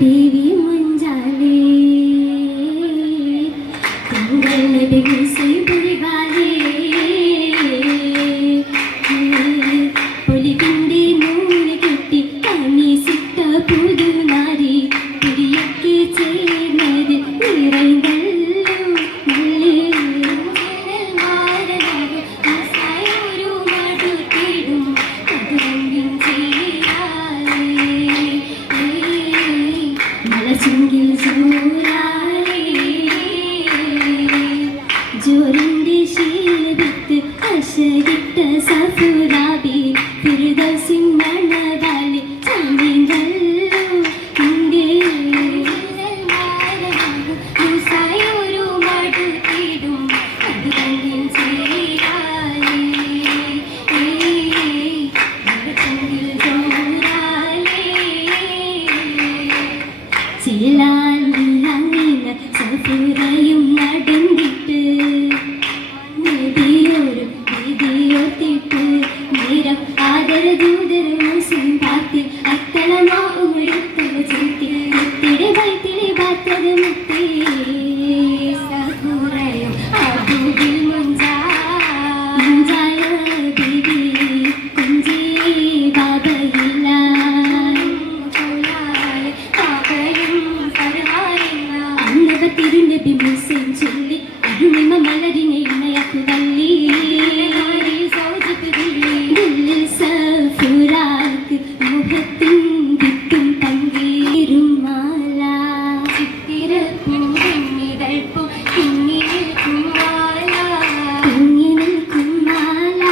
देवी मुंजाले तंगल baby से बुलवाले पोली पिंडी नून kitty कानी सिट्टा पुदु नारी पिरियक्के चेर्नद निरैंगल्लु नल्ले मारनागु आसायोरु मडुत्तिडुम कदुरंगिन चेराले मलचिंगिल जोराले जोरिंदे शीलबित अशगिट्ट सफुराबी फिरदौसिन मनवाले चंदिंगल्लु इंगे मारनागु मुसायोरु मडुत्तिडुम कदुरंगिन चेराले मलचिंगिल जोराले ചിലാലിലങ്ങിന സഫുരയും നടന്നിട്ട് നദിയോരം നദിയോർത്തിട്ട് നേരം ആദരദൂതര മുസ്ലിം പാത്തി അത്തളമാ ഉടുത്തല ചുറ്റി മുത്തിടെ വൈത്തിടെ പാത്തത് മുത്തേ സഫുരയും അബൂബിൽ മുഞ്ചായ ബീബി കുഞ്ചി ബാബയില്ല തിരുനബി മുസ്ലിം ചൊല്ലി അരുണിമ മലരിനെ ഇണയാക്കുവല്ലി ദില്ലിൽ സഫുറാക്ക് മുഖത്തിൻ കിട്ടും പങ്കേറും മാല ചിത്തിരപ്പൂമിതൾപ്പു തിങ്ങി നിൽക്കും മാല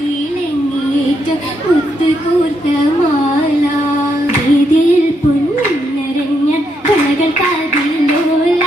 തിളങ്ങിയേറ്റ മുത്ത് കൂർത്ത മാല വേദിയിൽ പൊന്നിരഞ്ഞ കുളകൾ കാതിലോല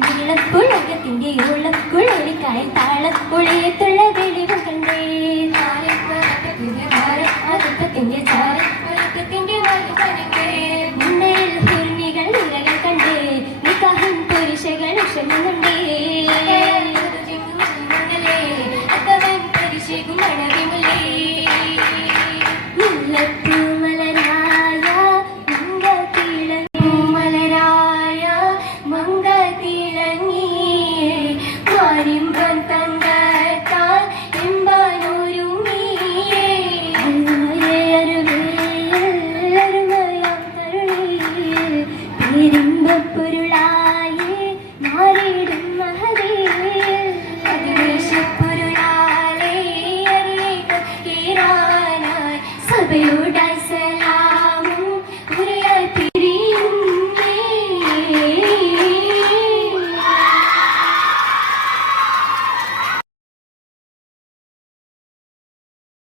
നീളപ്പുളകത്തിന്റെ ഉളക്കുളൊലിക്കായി താളപ്പുളിയത്തുള്ള വെളിവ് കണ്ടേ അടുപ്പത്തിന്റെ മുണ്ടയിൽ ഹുർമികൾ നിരകൾ കണ്ടേ നിക്കാഹും പുരുഷകൾ ക്ഷമുണ്ടേ മുല്ലപ്പൂമലരായ മംഗളത്തിളങ്ങി മംഗളത്തിളങ്ങി മാരിമ്പൻ തങ്കത്താൽ എമ്പാനൊരുങ്ങിയേ അരുമയാം തരുണിയിൽ പെരുമ്പൊരുളായേ മാറിയിടും മഹതിയിൽ പൊരുളാലേ അരിയേക്കും കേറാനായി സഭയോടായി